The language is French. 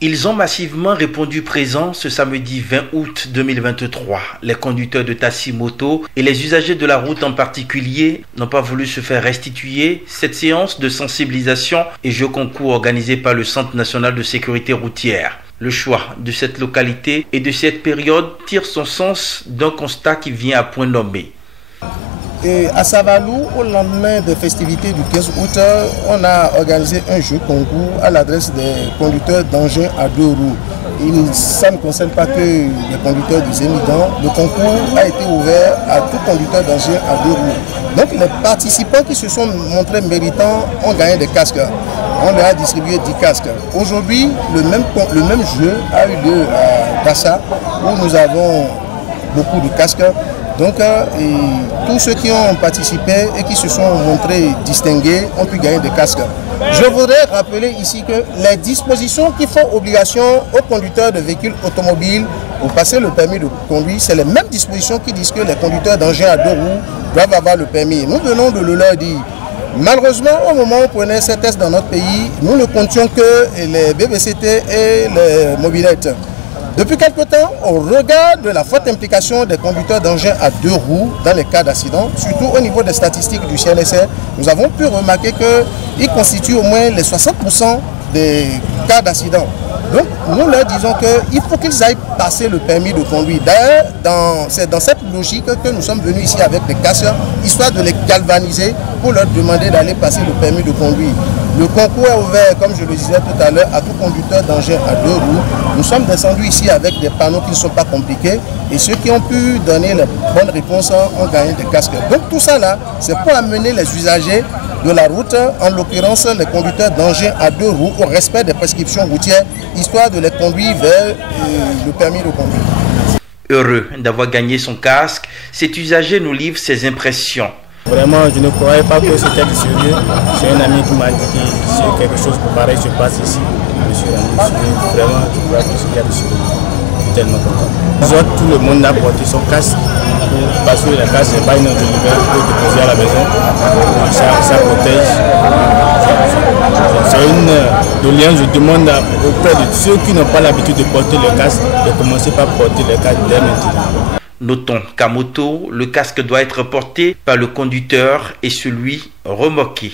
Ils ont massivement répondu présent ce samedi 20 août 2023. Les conducteurs de taxi-moto et les usagers de la route en particulier n'ont pas voulu se faire restituer. Cette séance de sensibilisation et jeu concours organisée par le Centre national de sécurité routière. Le choix de cette localité et de cette période tire son sens d'un constat qui vient à point nommé. Et à Savalou, au lendemain des festivités du 15 août, on a organisé un jeu concours à l'adresse des conducteurs d'engins à deux roues. Ça ne concerne pas que les conducteurs du Zémidan. Le concours a été ouvert à tout conducteur d'engins à deux roues. Donc les participants qui se sont montrés méritants ont gagné des casques. On leur a distribué 10 casques. Aujourd'hui, le même jeu a eu lieu à Dassa, où nous avons beaucoup de casques. Donc, tous ceux qui ont participé et qui se sont montrés distingués ont pu gagner des casques. Je voudrais rappeler ici que les dispositions qui font obligation aux conducteurs de véhicules automobiles pour passer le permis de conduire, c'est les mêmes dispositions qui disent que les conducteurs d'engins à deux roues doivent avoir le permis. Nous venons de le leur dire. Malheureusement, au moment où on prenait ces tests dans notre pays, nous ne comptions que les BBCT et les mobylettes. Depuis quelque temps, au regard de la forte implication des conducteurs d'engins à deux roues dans les cas d'accident, surtout au niveau des statistiques du CNSR, nous avons pu remarquer qu'ils constituent au moins les 60% des cas d'accident. Donc nous leur disons qu'il faut qu'ils aillent passer le permis de conduire. D'ailleurs, c'est dans cette logique que nous sommes venus ici avec des casseurs, histoire de les galvaniser pour leur demander d'aller passer le permis de conduire. Le concours est ouvert, comme je le disais tout à l'heure, à tout conducteur d'engins à deux roues. Nous sommes descendus ici avec des panneaux qui ne sont pas compliqués et ceux qui ont pu donner les bonnes réponses ont gagné des casques. Donc tout ça là, c'est pour amener les usagers de la route, en l'occurrence les conducteurs d'engins à deux roues, au respect des prescriptions routières, histoire de les conduire vers le permis de conduire. Heureux d'avoir gagné son casque, cet usager nous livre ses impressions. Vraiment, je ne croyais pas que c'était du sérieux. C'est un ami qui m'a dit que si quelque chose de pareil se passe ici, monsieur vraiment, je crois que c'est du sérieux. Je suis tellement content. Tout le monde a porté son casque, parce que le casque n'est pas une autre lumière pour déposer à la maison. Ça protège. C'est une doléance, je demande auprès de ceux qui n'ont pas l'habitude de porter le casque, de commencer par porter le casque dès maintenant. Notons qu'à moto, le casque doit être porté par le conducteur et celui remorqué.